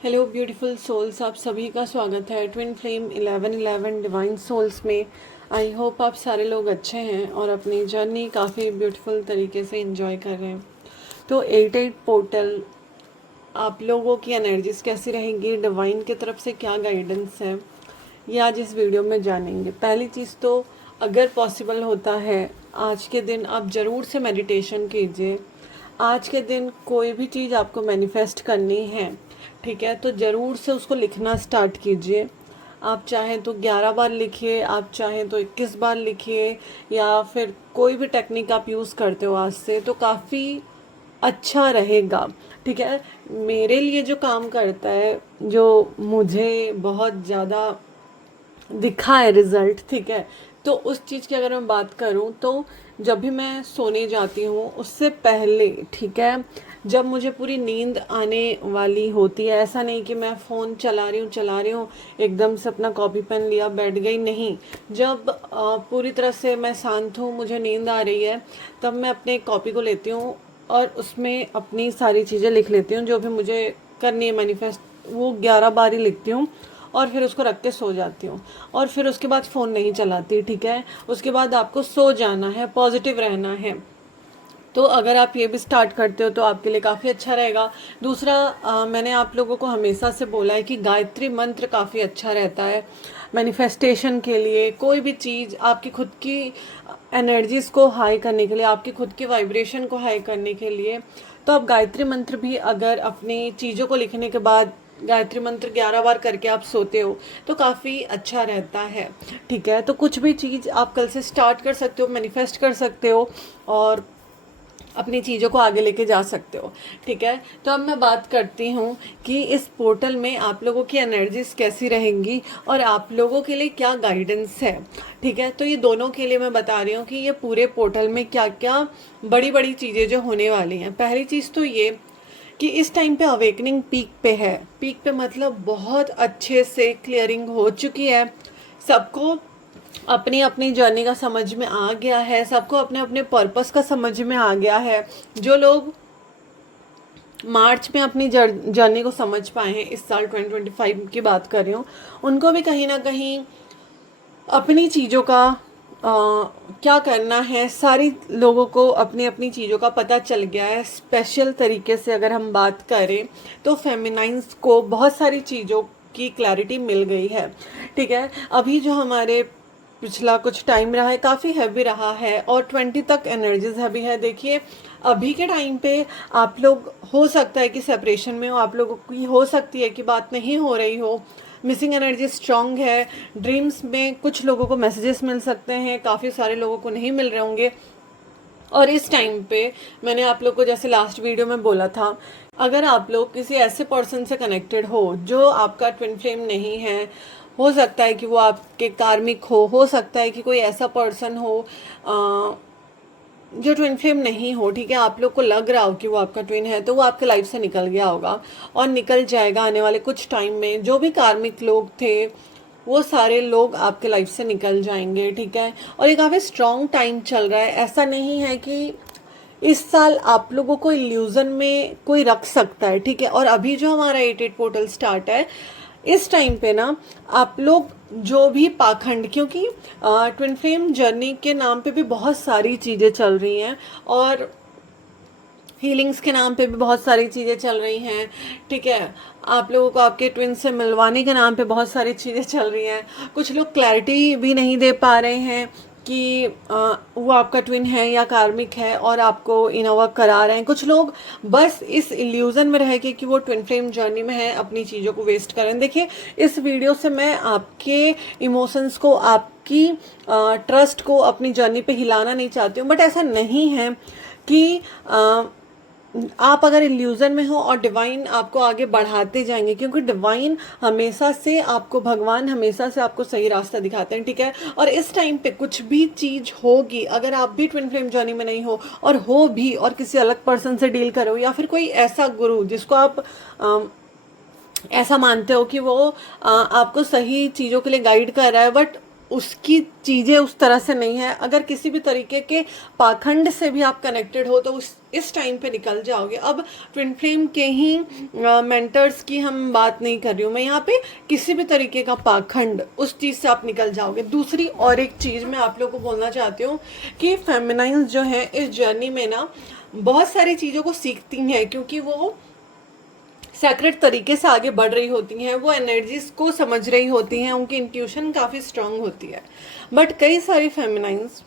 Hello beautiful souls, आप सभी का स्वागत है ट्विन फ्लेम 1111 डिवाइन सोल्स में। आई होप आप सारे लोग अच्छे हैं और अपनी जर्नी काफ़ी ब्यूटीफुल तरीके से एंजॉय कर रहे हैं। तो 88 पोर्टल, आप लोगों की एनर्जीज कैसी रहेंगी, डिवाइन की तरफ से क्या गाइडेंस है, ये आज इस वीडियो में जानेंगे। पहली चीज़ तो अगर पॉसिबल होता है आज के दिन आप ज़रूर से मेडिटेशन कीजिए। आज के दिन कोई भी चीज़ आपको मैनिफेस्ट करनी है, ठीक है, तो ज़रूर से उसको लिखना स्टार्ट कीजिए। आप चाहें तो 11 बार लिखिए, आप चाहें तो 21 बार लिखिए, या फिर कोई भी टेक्निक आप यूज़ करते हो आज से, तो काफ़ी अच्छा रहेगा। ठीक है, मेरे लिए जो काम करता है, जो मुझे बहुत ज़्यादा दिखा है रिजल्ट, ठीक है, तो उस चीज़ की अगर मैं बात करूं तो जब भी मैं सोने जाती हूँ उससे पहले, ठीक है, जब मुझे पूरी नींद आने वाली होती है, ऐसा नहीं कि मैं फ़ोन चला रही हूँ एकदम से अपना कॉपी पेन लिया बैठ गई, नहीं। जब पूरी तरह से मैं शांत हूँ, मुझे नींद आ रही है, तब मैं अपने कॉपी को लेती हूँ और उसमें अपनी सारी चीज़ें लिख लेती हूँ जो भी मुझे करनी है मैनिफेस्ट। वो 11 बार ही लिखती हूँ और फिर उसको रख के सो जाती हूँ, और फिर उसके बाद फ़ोन नहीं चलाती। ठीक है, उसके बाद आपको सो जाना है, पॉजिटिव रहना है। तो अगर आप ये भी स्टार्ट करते हो तो आपके लिए काफ़ी अच्छा रहेगा। दूसरा, मैंने आप लोगों को हमेशा से बोला है कि गायत्री मंत्र काफ़ी अच्छा रहता है मैनिफेस्टेशन के लिए। कोई भी चीज़ आपकी खुद की एनर्जीज़ को हाई करने के लिए, आपकी खुद की वाइब्रेशन को हाई करने के लिए, तो आप गायत्री मंत्र भी अगर अपनी चीज़ों को लिखने के बाद गायत्री मंत्र 11 बार करके आप सोते हो तो काफ़ी अच्छा रहता है। ठीक है, तो कुछ भी चीज़ आप कल से स्टार्ट कर सकते हो, मैनिफेस्ट कर सकते हो और अपनी चीज़ों को आगे लेके जा सकते हो। ठीक है, तो अब मैं बात करती हूँ कि इस पोर्टल में आप लोगों की एनर्जीज कैसी रहेंगी और आप लोगों के लिए क्या गाइडेंस है। ठीक है, तो ये दोनों के लिए मैं बता रही हूँ कि ये पूरे पोर्टल में क्या क्या बड़ी बड़ी चीज़ें जो होने वाली हैं। पहली चीज़ तो ये कि इस टाइम पे अवेकनिंग पीक पे है। पीक पे मतलब बहुत अच्छे से क्लियरिंग हो चुकी है, सबको अपनी अपनी जर्नी का समझ में आ गया है, सबको अपने अपने पर्पस का समझ में आ गया है। जो लोग मार्च में अपनी जर्नी को समझ पाए हैं, इस साल 2025 की बात कर रही हूँ, उनको भी कहीं ना कहीं अपनी चीज़ों का क्या करना है, सारी लोगों को अपनी अपनी चीज़ों का पता चल गया है। स्पेशल तरीके से अगर हम बात करें तो फेमिनाइंस को बहुत सारी चीज़ों की क्लैरिटी मिल गई है। ठीक है, अभी जो हमारे पिछला कुछ टाइम रहा है काफ़ी हैवी रहा है और 20 तक एनर्जीज हैवी है। देखिए, अभी के टाइम पे आप लोग, हो सकता है कि सेपरेशन में हो, आप लोगों की हो सकती है कि बात नहीं हो रही हो, मिसिंग एनर्जी स्ट्रांग है। ड्रीम्स में कुछ लोगों को मैसेजेस मिल सकते हैं, काफ़ी सारे लोगों को नहीं मिल रहे होंगे। और इस टाइम पे मैंने आप लोग को जैसे लास्ट वीडियो में बोला था, अगर आप लोग किसी ऐसे पर्सन से कनेक्टेड हो जो आपका ट्विन फ्लेम नहीं है, हो सकता है कि वो आपके कार्मिक हो सकता है कि कोई ऐसा पर्सन हो जो ट्विन फ्लेम नहीं हो। ठीक है, आप लोग को लग रहा हो कि वो आपका ट्विन है, तो वो आपके लाइफ से निकल गया होगा और निकल जाएगा आने वाले कुछ टाइम में। जो भी कार्मिक लोग थे वो सारे लोग आपके लाइफ से निकल जाएंगे। ठीक है, और ये काफ़ी स्ट्रॉन्ग टाइम चल रहा है। ऐसा नहीं है कि इस साल आप लोगों को इल्यूजन में कोई रख सकता है। ठीक है, और अभी जो हमारा 88 पोर्टल स्टार्ट है, इस टाइम पे ना आप लोग जो भी पाखंड, क्योंकि ट्विन फ्लेम जर्नी के नाम पे भी बहुत सारी चीज़ें चल रही हैं और हीलिंग्स के नाम पे भी बहुत सारी चीज़ें चल रही हैं। ठीक है, आप लोगों को आपके ट्विन से मिलवाने के नाम पे बहुत सारी चीज़ें चल रही हैं। कुछ लोग क्लैरिटी भी नहीं दे पा रहे हैं कि वो आपका ट्विन है या कार्मिक है और आपको इनोवा करा रहे हैं। कुछ लोग बस इस इल्यूज़न में रह के कि वो ट्विन फ्लेम जर्नी में है, अपनी चीज़ों को वेस्ट कर रहे हैं। देखिए, इस वीडियो से मैं आपके इमोशंस को, आपकी ट्रस्ट को अपनी जर्नी पे हिलाना नहीं चाहती हूँ, बट ऐसा नहीं है कि आप अगर इल्यूजन में हो और डिवाइन आपको आगे बढ़ाते जाएंगे, क्योंकि डिवाइन हमेशा से आपको, भगवान हमेशा से आपको सही रास्ता दिखाते हैं। ठीक है, और इस टाइम पे कुछ भी चीज़ होगी, अगर आप भी ट्विन फ्लेम जर्नी में नहीं हो और हो भी और किसी अलग पर्सन से डील करो, या फिर कोई ऐसा गुरु जिसको आप ऐसा मानते हो कि वो आपको सही चीज़ों के लिए गाइड कर रहा है, बट उसकी चीज़ें उस तरह से नहीं है। अगर किसी भी तरीके के पाखंड से भी आप कनेक्टेड हो तो इस टाइम पे निकल जाओगे। अब ट्विन फ्लेम के ही मेंटर्स की हम बात नहीं कर रही हूँ मैं यहाँ पे, किसी भी तरीके का पाखंड उस चीज़ से आप निकल जाओगे। दूसरी और एक चीज़ मैं आप लोगों को बोलना चाहती हूँ कि फेमिनाइन्स जो हैं इस जर्नी में ना बहुत सारी चीज़ों को सीखती हैं, क्योंकि वो सेक्रेट तरीके से आगे बढ़ रही होती हैं, वो एनर्जीज को समझ रही होती हैं, उनकी इंट्यूशन काफ़ी स्ट्रांग होती है। बट कई सारी फेमिनाइन्स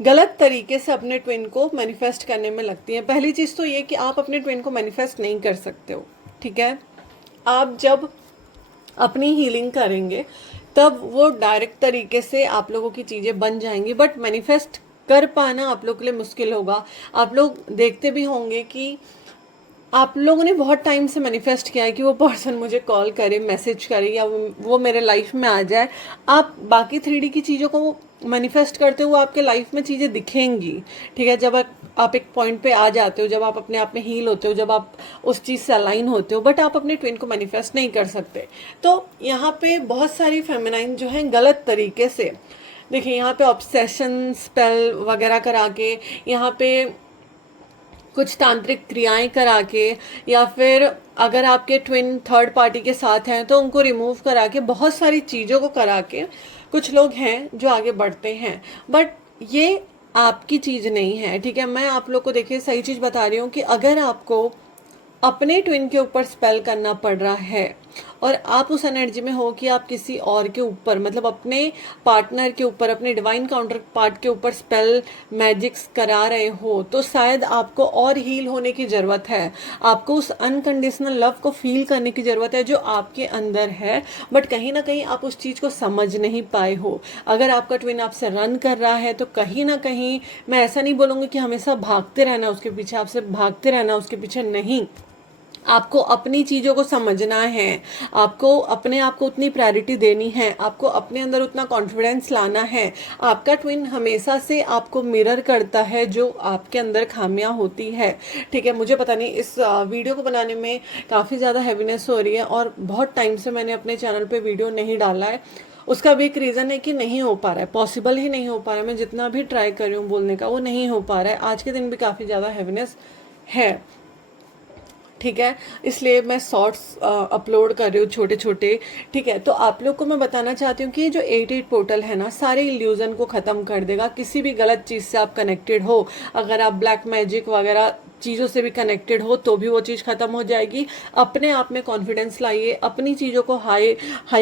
गलत तरीके से अपने ट्विन को मैनिफेस्ट करने में लगती हैं। पहली चीज़ तो ये कि आप अपने ट्विन को मैनिफेस्ट नहीं कर सकते हो, ठीक है। आप जब अपनी हीलिंग करेंगे तब वो डायरेक्ट तरीके से आप लोगों की चीज़ें बन जाएंगी, बट मैनिफेस्ट कर पाना आप लोग के लिए मुश्किल होगा। आप लोग देखते भी होंगे कि आप लोगों ने बहुत टाइम से मैनिफेस्ट किया है कि वो पर्सन मुझे कॉल करे, मैसेज करे, या वो मेरे लाइफ में आ जाए। आप बाकी 3D की चीज़ों को मैनिफेस्ट करते हुए आपके लाइफ में चीज़ें दिखेंगी, ठीक है। जब आप एक पॉइंट पे आ जाते हो, जब आप अपने आप में हील होते हो, जब आप उस चीज़ से अलाइन होते हो, बट आप अपने ट्विन को मैनिफेस्ट नहीं कर सकते। तो यहाँ पे बहुत सारी फेमिनाइन जो हैं गलत तरीके से, देखिए यहाँ पे ऑब्सेशन स्पेल वगैरह करा के, यहाँ पे कुछ तांत्रिक क्रियाएं करा के, या फिर अगर आपके ट्विन थर्ड पार्टी के साथ हैं तो उनको रिमूव करा के, बहुत सारी चीज़ों को करा के कुछ लोग हैं जो आगे बढ़ते हैं। बट ये आपकी चीज़ नहीं है, ठीक है। मैं आप लोग को देखिए सही चीज़ बता रही हूँ कि अगर आपको अपने ट्विन के ऊपर स्पेल करना पड़ रहा है और आप उस एनर्जी में हो कि आप किसी और के ऊपर, मतलब अपने पार्टनर के ऊपर, अपने डिवाइन काउंटर पार्ट के ऊपर स्पेल मैजिक्स करा रहे हो, तो शायद आपको और हील होने की ज़रूरत है। आपको उस अनकंडीशनल लव को फील करने की ज़रूरत है जो आपके अंदर है, बट कहीं ना कहीं आप उस चीज़ को समझ नहीं पाए हो। अगर आपका ट्विन आपसे रन कर रहा है तो कहीं ना कहीं, मैं ऐसा नहीं बोलूँगी कि हमेशा भागते रहना उसके पीछे, आपसे भागते रहना उसके पीछे नहीं। आपको अपनी चीज़ों को समझना है, आपको अपने आप को उतनी प्रायोरिटी देनी है, आपको अपने अंदर उतना कॉन्फिडेंस लाना है। आपका ट्विन हमेशा से आपको मिरर करता है जो आपके अंदर खामियां होती है, ठीक है। मुझे पता नहीं, इस वीडियो को बनाने में काफ़ी ज़्यादा हैवीनेस हो रही है और बहुत टाइम से मैंने अपने चैनल पे वीडियो नहीं डाला है। उसका भी एक रीज़न है कि नहीं हो पा रहा है, पॉसिबल ही नहीं हो पा रहा है। मैं जितना भी ट्राई कर रही हूँ बोलने का, वो नहीं हो पा रहा है। आज के दिन भी काफ़ी ज़्यादा हैवीनेस है, ठीक है, इसलिए मैं शॉर्ट्स अपलोड कर रही हूँ छोटे छोटे, ठीक है। तो आप लोग को मैं बताना चाहती हूँ कि ये जो 88 पोर्टल है ना, सारे इल्यूजन को ख़त्म कर देगा। किसी भी गलत चीज़ से आप कनेक्टेड हो, अगर आप ब्लैक मैजिक वगैरह चीज़ों से भी कनेक्टेड हो तो भी वो चीज़ ख़त्म हो जाएगी। अपने आप में कॉन्फिडेंस लाइए, अपनी चीज़ों को हाई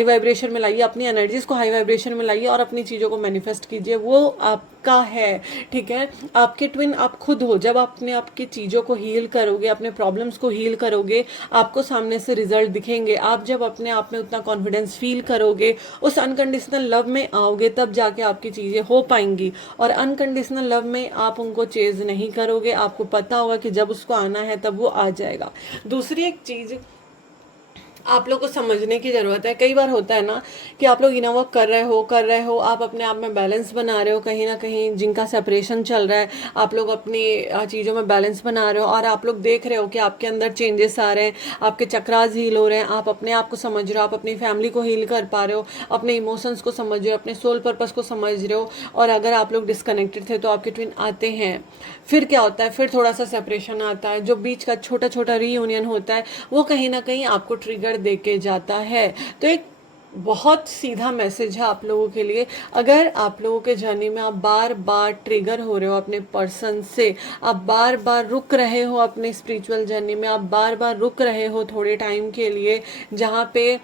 वाइब्रेशन में लाइए, अपनी एनर्जीज़ को हाई वाइब्रेशन में लाइए और अपनी चीज़ों को मैनिफेस्ट कीजिए। वो आपका है, ठीक है। आपके ट्विन आप खुद हो। जब आप अपने आपकी चीज़ों को हील करोगे, अपने प्रॉब्लम्स को हील करोगे, आपको सामने से रिजल्ट दिखेंगे। आप जब अपने आप में उतना कॉन्फिडेंस फील करोगे, उस अनकंडीशनल लव में आओगे, तब जाके आपकी चीज़ें हो पाएंगी। और अनकंडीशनल लव में आप उनको चेज नहीं करोगे, आपको पता होगा कि जब उसको आना है तब वो आ जाएगा। दूसरी एक चीज़ आप लोग को समझने की ज़रूरत है। कई बार होता है ना कि आप लोग इनर वर्क कर रहे हो, आप अपने आप में बैलेंस बना रहे हो, कहीं ना कहीं जिनका सेपरेशन चल रहा है, आप लोग अपनी चीज़ों में बैलेंस बना रहे हो और आप लोग देख रहे हो कि आपके अंदर चेंजेस आ रहे हैं, आपके चक्रास हील हो रहे हैं, आप अपने आप को समझ रहे हो, आप अपनी फैमिली को हील कर पा रहे हो, अपने इमोशंस को समझ रहे हो, अपने सोल पर्पस को समझ रहे हो। और अगर आप लोग डिस्कनेक्टेड थे तो आपके ट्विन आते हैं, फिर क्या होता है, फिर थोड़ा सा सेपरेशन आता है, जो बीच का छोटा छोटा रीयूनियन होता है वो कहीं ना कहीं आपको ट्रिगर दे के जाता है। तो एक बहुत सीधा मैसेज है आप लोगों के लिए, अगर आप लोगों के जर्नी में आप बार बार ट्रिगर हो रहे हो अपने पर्सन से, आप बार बार रुक रहे हो अपने स्पिरिचुअल जर्नी में, आप बार बार रुक रहे हो थोड़े टाइम के लिए, जहाँ पे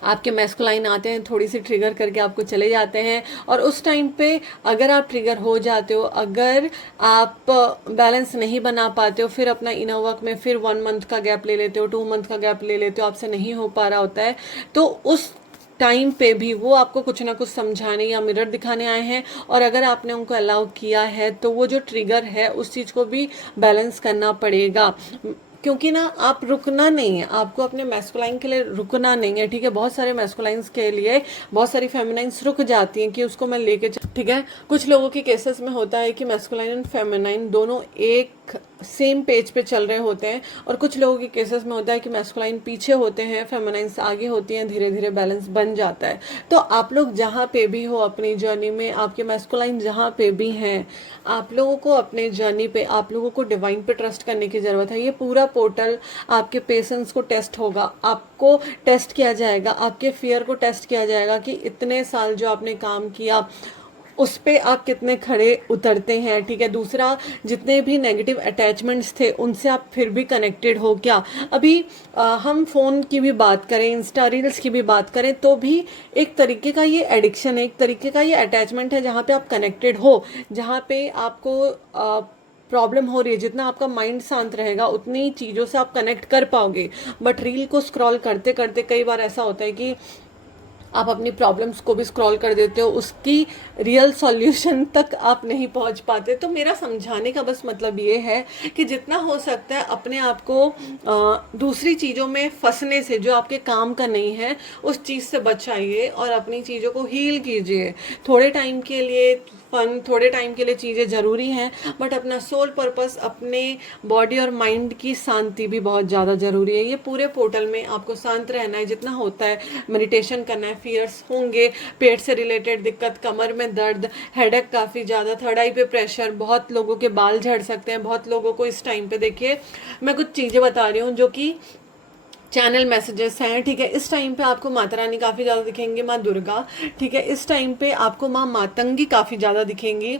आपके मैस्कुलाइन आते हैं, थोड़ी सी ट्रिगर करके आपको चले जाते हैं, और उस टाइम पे अगर आप ट्रिगर हो जाते हो, अगर आप बैलेंस नहीं बना पाते हो, फिर अपना इनर वर्क में फिर 1 मंथ का गैप ले लेते हो, 2 मंथ का गैप ले लेते हो, आपसे नहीं हो पा रहा होता है, तो उस टाइम पे भी वो आपको कुछ ना कुछ समझाने या मिरर दिखाने आए हैं। और अगर आपने उनको अलाउ किया है तो वो जो ट्रिगर है उस चीज़ को भी बैलेंस करना पड़ेगा, क्योंकि ना आप रुकना नहीं है, आपको अपने मैस्कुलाइन के लिए रुकना नहीं है, ठीक है। बहुत सारे मैस्कुलाइंस के लिए बहुत सारी फेमिनाइंस रुक जाती हैं कि उसको मैं लेके ठीक है। कुछ लोगों के केसेस में होता है कि मैस्कुलाइन एंड फेमिनाइन दोनों एक सेम पेज पे चल रहे होते हैं, और कुछ लोगों के केसेस में होता है कि मैस्कुलाइन पीछे होते हैं, फेमिनाइंस आगे होती हैं, धीरे धीरे बैलेंस बन जाता है। तो आप लोग जहाँ पे भी हो अपनी जर्नी में, आपके मैस्कुलाइन जहाँ पे भी हैं, आप लोगों को अपने जर्नी पे, आप लोगों को डिवाइन पे ट्रस्ट करने की ज़रूरत है। ये पूरा पोर्टल आपके पेशेंस को टेस्ट होगा, आपको टेस्ट किया जाएगा, आपके फियर को टेस्ट किया जाएगा कि इतने साल जो आपने काम किया उस पे आप कितने खड़े उतरते हैं, ठीक है। दूसरा, जितने भी नेगेटिव अटैचमेंट्स थे उनसे आप फिर भी कनेक्टेड हो क्या। अभी हम फ़ोन की भी बात करें, इंस्टा रील्स की भी बात करें, तो भी एक तरीके का ये एडिक्शन है, एक तरीके का ये अटैचमेंट है, जहाँ पे आप कनेक्टेड हो, जहाँ पे आपको प्रॉब्लम हो रही है। जितना आपका माइंड शांत रहेगा उतनी चीज़ों से आप कनेक्ट कर पाओगे। बट रील को स्क्रॉल करते करते कई बार ऐसा होता है कि आप अपनी प्रॉब्लम्स को भी स्क्रॉल कर देते हो, उसकी रियल सॉल्यूशन तक आप नहीं पहुंच पाते। तो मेरा समझाने का बस मतलब ये है कि जितना हो सकता है अपने आप को दूसरी चीज़ों में फंसने से, जो आपके काम का नहीं है, उस चीज़ से बचाइए और अपनी चीज़ों को हील कीजिए। थोड़े टाइम के लिए फन, थोड़े टाइम के लिए चीज़ें ज़रूरी हैं, बट अपना सोल पर्पस, अपने बॉडी और माइंड की शांति भी बहुत ज़्यादा ज़रूरी है। ये पूरे पोर्टल में आपको शांत रहना है जितना होता है, मेडिटेशन करना है। फियर्स होंगे, पेट से रिलेटेड दिक्कत, कमर में दर्द, हेडेक काफ़ी ज़्यादा, थर्ड आई पे प्रेशर, बहुत लोगों के बाल झड़ सकते हैं, बहुत लोगों को इस टाइम पे, देखिए मैं कुछ चीज़ें बता रही हूँ जो कि चैनल मैसेजेस हैं, ठीक है। इस टाइम पे आपको माता रानी काफ़ी ज़्यादा दिखेंगी, माँ दुर्गा, ठीक है। इस टाइम पे आपको माँ मातंगी काफ़ी ज़्यादा दिखेंगी।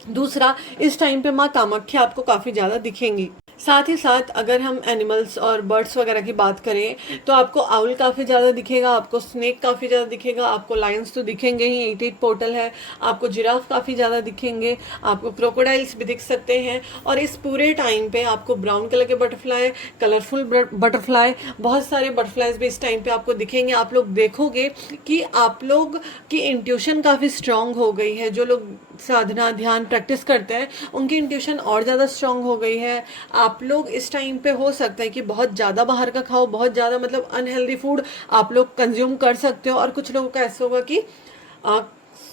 दूसरा, इस टाइम पे माँ कामाख्या आपको काफ़ी ज़्यादा दिखेंगी। साथ ही साथ अगर हम एनिमल्स और बर्ड्स वगैरह की बात करें तो आपको आउल काफ़ी ज़्यादा दिखेगा, आपको स्नेक काफ़ी ज़्यादा दिखेगा, आपको लायंस तो दिखेंगे ही, 88 पोर्टल है, आपको जिराफ काफ़ी ज़्यादा दिखेंगे, आपको क्रोकोडाइल्स भी दिख सकते हैं। और इस पूरे टाइम पे आपको ब्राउन कलर के बटरफ्लाई, कलरफुल बटरफ्लाई, बहुत सारे बटरफ्लाइज भी इस टाइम पे आपको दिखेंगे। आप लोग देखोगे कि आप लोग की इंट्यूशन काफ़ी स्ट्रांग हो गई है। जो लोग साधना ध्यान प्रैक्टिस करते हैं उनकी इंट्यूशन और ज़्यादा स्ट्रांग हो गई है। आप लोग इस टाइम पे हो सकता है कि बहुत ज़्यादा बाहर का खाओ, बहुत ज़्यादा मतलब अनहेल्दी फूड आप लोग कंज्यूम कर सकते हो, और कुछ लोगों का ऐसा होगा कि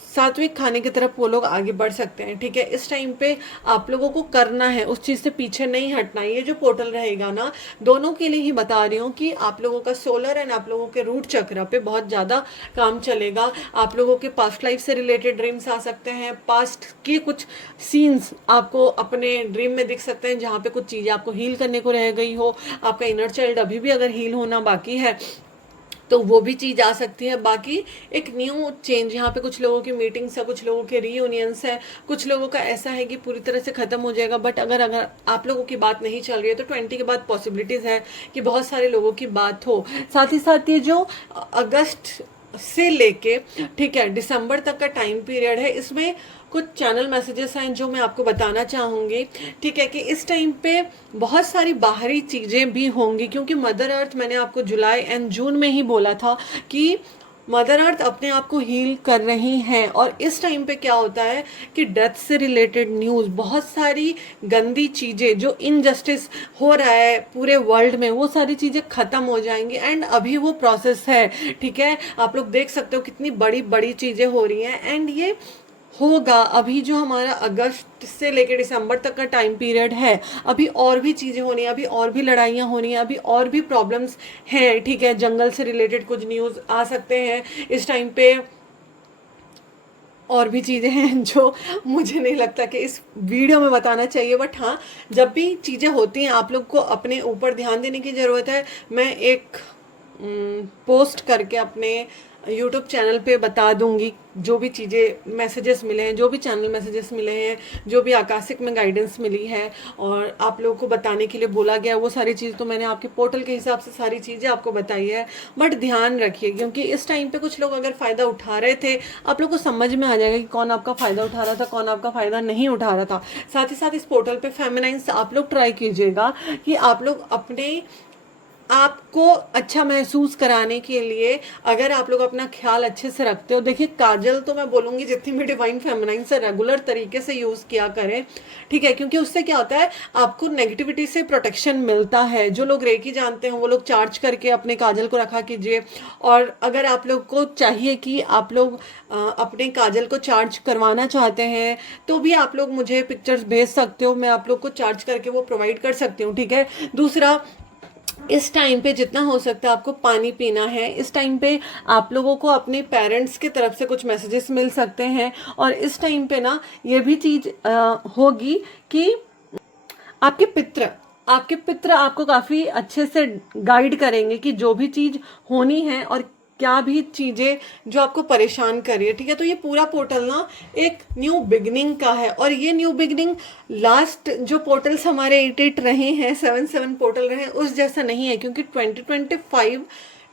सात्विक खाने की तरफ वो लोग आगे बढ़ सकते हैं, ठीक है। इस टाइम पे आप लोगों को करना है, उस चीज़ से पीछे नहीं हटना। ये जो पोर्टल रहेगा ना, दोनों के लिए ही बता रही हूँ कि आप लोगों का सोलर एंड आप लोगों के रूट चक्र पे बहुत ज़्यादा काम चलेगा। आप लोगों के पास्ट लाइफ से रिलेटेड ड्रीम्स आ सकते हैं, पास्ट के कुछ सीन्स आपको अपने ड्रीम में दिख सकते हैं, जहाँ पे कुछ चीज़ें आपको हील करने को रह गई हो। आपका इनर चाइल्ड अभी भी अगर हील होना बाकी है तो वो भी चीज़ आ सकती है। बाकी एक न्यू चेंज, यहाँ पे कुछ लोगों की मीटिंग्स है, कुछ लोगों के रीयूनियंस है, कुछ लोगों का ऐसा है कि पूरी तरह से ख़त्म हो जाएगा। बट अगर आप लोगों की बात नहीं चल रही है तो 20 के बाद पॉसिबिलिटीज़ है कि बहुत सारे लोगों की बात हो। साथ ही साथ ये जो अगस्त से लेके, ठीक है, दिसंबर तक का टाइम पीरियड है, इसमें कुछ चैनल मैसेजेस हैं जो मैं आपको बताना चाहूँगी, ठीक है, कि इस टाइम पे बहुत सारी बाहरी चीज़ें भी होंगी। क्योंकि मदर अर्थ, मैंने आपको जुलाई एंड जून में ही बोला था कि मदर अर्थ अपने आप को हील कर रही हैं। और इस टाइम पे क्या होता है कि डेथ से रिलेटेड न्यूज़, बहुत सारी गंदी चीज़ें जो इनजस्टिस हो रहा है पूरे वर्ल्ड में, वो सारी चीज़ें ख़त्म हो जाएंगी। एंड अभी वो प्रोसेस है, ठीक है। आप लोग देख सकते हो कितनी बड़ी बड़ी चीज़ें हो रही हैं, एंड ये होगा। अभी जो हमारा अगस्त से लेकर दिसंबर तक का टाइम पीरियड है, अभी और भी चीज़ें होनी है, अभी और भी लड़ाइयाँ होनी है, अभी और भी प्रॉब्लम्स हैं, ठीक है। जंगल से रिलेटेड कुछ न्यूज़ आ सकते हैं इस टाइम पे, और भी चीज़ें हैं जो मुझे नहीं लगता कि इस वीडियो में बताना चाहिए। बट हाँ, जब भी चीज़ें होती हैं आप लोग को अपने ऊपर ध्यान देने की ज़रूरत है। मैं एक पोस्ट करके अपने यूट्यूब चैनल पे बता दूंगी जो भी चीज़ें मैसेजेस मिले हैं, जो भी चैनल मैसेजेस मिले हैं, जो भी आकाशिक में गाइडेंस मिली है और आप लोगों को बताने के लिए बोला गया, वो सारी चीज़ तो मैंने आपके पोर्टल के हिसाब से सारी चीज़ें आपको बताई है। बट ध्यान रखिए, क्योंकि इस टाइम पे कुछ लोग अगर फ़ायदा उठा रहे थे, आप लोग को समझ में आ जाएगा कि कौन आपका फ़ायदा उठा रहा था, कौन आपका फ़ायदा नहीं उठा रहा था। साथ ही साथ इस पोर्टल पर फेमिनाइंस आप लोग ट्राई कीजिएगा कि आप लोग अपने आपको अच्छा महसूस कराने के लिए अगर आप लोग अपना ख्याल अच्छे से रखते हो, देखिए काजल तो मैं बोलूँगी जितनी भी डिवाइन फेमिनाइन से रेगुलर तरीके से यूज़ किया करें, ठीक है, क्योंकि उससे क्या होता है आपको नेगेटिविटी से प्रोटेक्शन मिलता है। जो लोग रेकी जानते हैं वो लोग चार्ज करके अपने काजल को रखा कीजिए। और अगर आप लोग को चाहिए कि आप लोग अपने काजल को चार्ज करवाना चाहते हैं तो भी आप लोग मुझे पिक्चर्स भेज सकते हो, मैं आप लोग को चार्ज करके वो प्रोवाइड कर सकती हूँ, ठीक है। दूसरा, इस टाइम पे जितना हो सकता है आपको पानी पीना है। इस टाइम पे आप लोगों को अपने पेरेंट्स की तरफ से कुछ मैसेजेस मिल सकते हैं। और इस टाइम पे ना ये भी चीज़ होगी कि आपके पितृ आपको काफ़ी अच्छे से गाइड करेंगे कि जो भी चीज़ होनी है और क्या भी चीज़ें जो आपको परेशान कर रही है, ठीक है। तो ये पूरा पोर्टल ना एक न्यू बिगनिंग का है। और ये न्यू बिगनिंग लास्ट जो पोर्टल्स हमारे 8 रहे हैं, 7 पोर्टल रहे हैं, उस जैसा नहीं है, क्योंकि 2025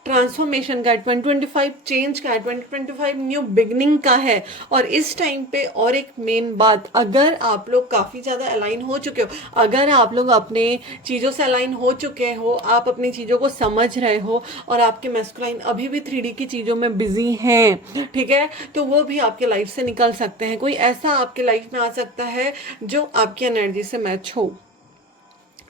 ट्रांसफॉर्मेशन का है, 2025 चेंज का है, 2025 न्यू बिगनिंग का है। और इस टाइम पे और एक मेन बात, अगर आप लोग काफ़ी ज़्यादा अलाइन हो चुके हो, अगर आप लोग अपने चीज़ों से अलाइन हो चुके हो, आप अपनी चीज़ों को समझ रहे हो और आपके मैस्कुलाइन अभी भी 3D की चीज़ों में बिजी हैं, ठीक है, तो वो भी आपके लाइफ से निकल सकते हैं। कोई ऐसा आपके लाइफ में आ सकता है जो आपकी एनर्जी से मैच हो,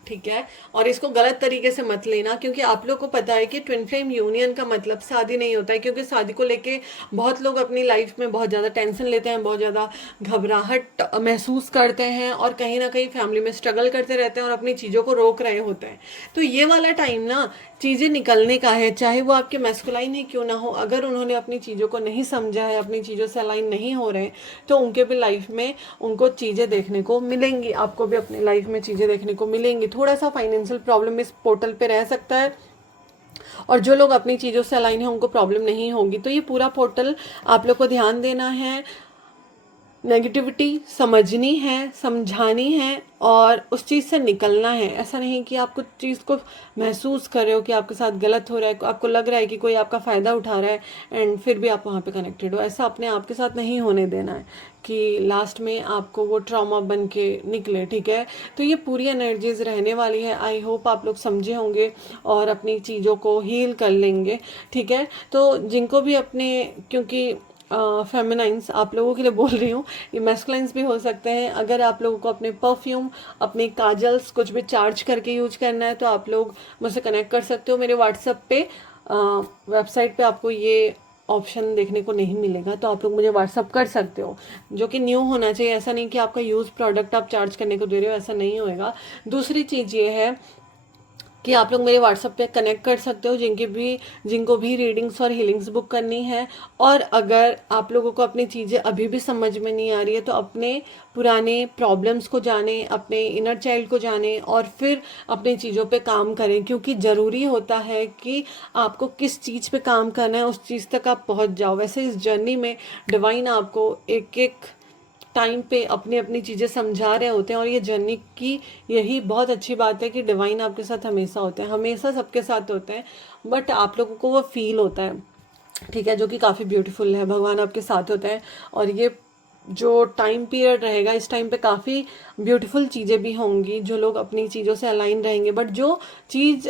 ठीक है। और इसको गलत तरीके से मत लेना, क्योंकि आप लोग को पता है कि ट्विन फ्लेम यूनियन का मतलब शादी नहीं होता है। क्योंकि शादी को लेके बहुत लोग अपनी लाइफ में बहुत ज़्यादा टेंशन लेते हैं, बहुत ज़्यादा घबराहट महसूस करते हैं और कहीं ना कहीं फैमिली में स्ट्रगल करते रहते हैं और अपनी चीज़ों को रोक रहे होते हैं। तो ये वाला टाइम ना चीज़ें निकलने का है, चाहे वो आपके मैस्कुलाइन ही क्यों ना हो। अगर उन्होंने अपनी चीज़ों को नहीं समझा है, अपनी चीज़ों से अलाइन नहीं हो रहे, तो उनके भी लाइफ में उनको चीज़ें देखने को मिलेंगी, आपको भी अपनी लाइफ में चीज़ें देखने को मिलेंगी। थोड़ा सा फाइनेंशियल प्रॉब्लम इस पोर्टल पे रह सकता है, और जो लोग अपनी चीज़ों से अलाइन है उनको प्रॉब्लम नहीं होगी। तो ये पूरा पोर्टल आप लोग को ध्यान देना है, नेगेटिविटी समझनी है, समझानी है और उस चीज़ से निकलना है। ऐसा नहीं कि आप कुछ चीज़ को महसूस कर रहे हो कि आपके साथ गलत हो रहा है, आपको लग रहा है कि कोई आपका फ़ायदा उठा रहा है एंड फिर भी आप वहाँ पे कनेक्टेड हो। ऐसा अपने आप के साथ नहीं होने देना है कि लास्ट में आपको वो ट्रॉमा बन के निकले, ठीक है। तो ये पूरी एनर्जीज रहने वाली है। आई होप आप लोग समझे होंगे और अपनी चीज़ों को हील कर लेंगे, ठीक है। तो जिनको भी अपने, क्योंकि फेमिनाइंस आप लोगों के लिए बोल रही हूँ, ये मैस्कुलाइंस भी हो सकते हैं। अगर आप लोगों को अपने परफ्यूम, अपने काजल्स कुछ भी चार्ज करके यूज करना है तो आप लोग मुझसे कनेक्ट कर सकते हो। मेरे व्हाट्सएप पे वेबसाइट पे आपको ये ऑप्शन देखने को नहीं मिलेगा, तो आप लोग मुझे व्हाट्सअप कर सकते हो, जो कि न्यू होना चाहिए। ऐसा नहीं कि आपका यूज प्रोडक्ट आप चार्ज करने को दे रहे हो, ऐसा नहीं होएगा। दूसरी चीज़ ये है कि आप लोग मेरे व्हाट्सएप पे कनेक्ट कर सकते हो जिनको भी रीडिंग्स और हीलिंग्स बुक करनी है। और अगर आप लोगों को अपनी चीज़ें अभी भी समझ में नहीं आ रही है तो अपने पुराने प्रॉब्लम्स को जाने, अपने इनर चाइल्ड को जाने और फिर अपनी चीज़ों पे काम करें, क्योंकि ज़रूरी होता है कि आपको किस चीज़ पे काम करना है उस चीज़ तक आप पहुंच जाओ। वैसे इस जर्नी में डिवाइन आपको एक एक टाइम पे अपनी अपनी चीज़ें समझा रहे होते हैं। और ये जर्नी की यही बहुत अच्छी बात है कि डिवाइन आपके साथ हमेशा होते हैं, हमेशा सबके साथ होते हैं, बट आप लोगों को वो फील होता है, ठीक है, जो कि काफ़ी ब्यूटीफुल है। भगवान आपके साथ होते हैं और ये जो टाइम पीरियड रहेगा, इस टाइम पे काफ़ी ब्यूटीफुल चीज़ें भी होंगी। जो लोग अपनी चीज़ों से अलाइन रहेंगे, बट जो चीज़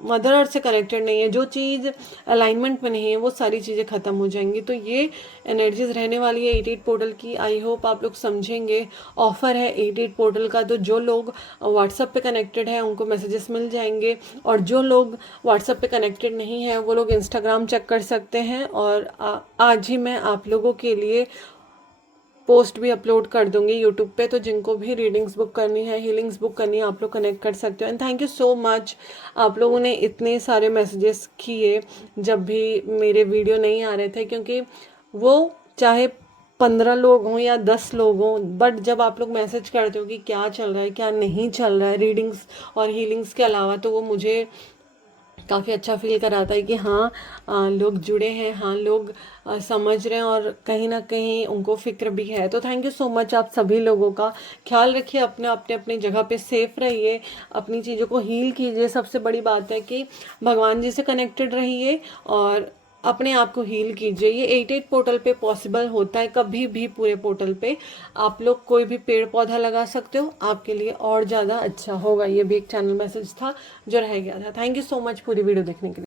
मदर अर्थ से कनेक्टेड नहीं है, जो चीज़ अलाइनमेंट में नहीं है, वो सारी चीज़ें ख़त्म हो जाएंगी। तो ये एनर्जीज रहने वाली है 88 पोर्टल की। आई होप आप लोग समझेंगे। ऑफर है 88 पोर्टल का, तो जो लोग व्हाट्सएप पे कनेक्टेड है उनको मैसेजेस मिल जाएंगे, और जो लोग व्हाट्सएप पे कनेक्टेड नहीं है वो लोग इंस्टाग्राम चेक कर सकते हैं। और आज ही मैं आप लोगों के लिए पोस्ट भी अपलोड कर दूंगी यूट्यूब पे, तो जिनको भी रीडिंग्स बुक करनी है, हीलिंग्स बुक करनी है, आप लोग कनेक्ट कर सकते हो। And thank you so much, आप लोगों ने इतने सारे मैसेजेस किए जब भी मेरे वीडियो नहीं आ रहे थे, क्योंकि वो चाहे 15 लोग हों या 10 लोग हों, बट जब आप लोग मैसेज करते हो कि क्या चल रहा है, क्या नहीं चल रहा है रीडिंग्स और हीलिंग्स के अलावा, तो वो मुझे काफ़ी अच्छा फील कराता है कि हाँ लोग जुड़े हैं, हाँ लोग समझ रहे हैं और कहीं ना कहीं उनको फिक्र भी है। तो थैंक यू सो मच आप सभी लोगों का। ख्याल रखिए अपने अपने अपनी जगह पे, सेफ रहिए, अपनी चीज़ों को हील कीजिए। सबसे बड़ी बात है कि भगवान जी से कनेक्टेड रहिए और अपने आप को हील कीजिए। ये 88 पोर्टल पे पॉसिबल होता है, कभी भी पूरे पोर्टल पे आप लोग कोई भी पेड़ पौधा लगा सकते हो, आपके लिए और ज़्यादा अच्छा होगा। ये भी एक चैनल मैसेज था जो रह गया था। थैंक यू सो मच पूरी वीडियो देखने के लिए।